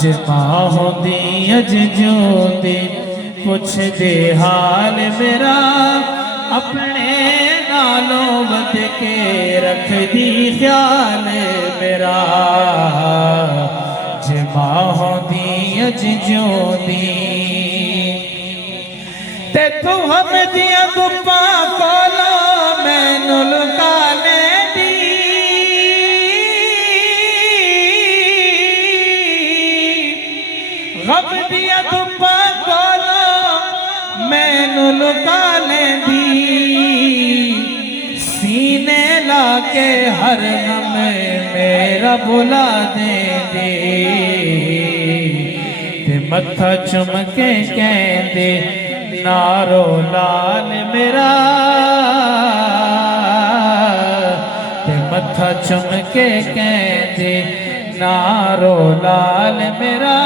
जे मां होंदी अज जोंदी पुछ दे हाल मेरा अपने नालों बद के रख दी ख्याल मेरा जे मां होंदी अज जोंदी ते तू हम दिया गुप्पा कोलो मैनू लुका लेंदी गम दिया गुप्पा कोलो मैनू लुका लेंदी सीने लाके हर नम मेरा बुला देंदी ते मत्था चुम के कहंदे नारो लाल मेरा ते मत्था चुम के कहंदे नारो लाल मेरा।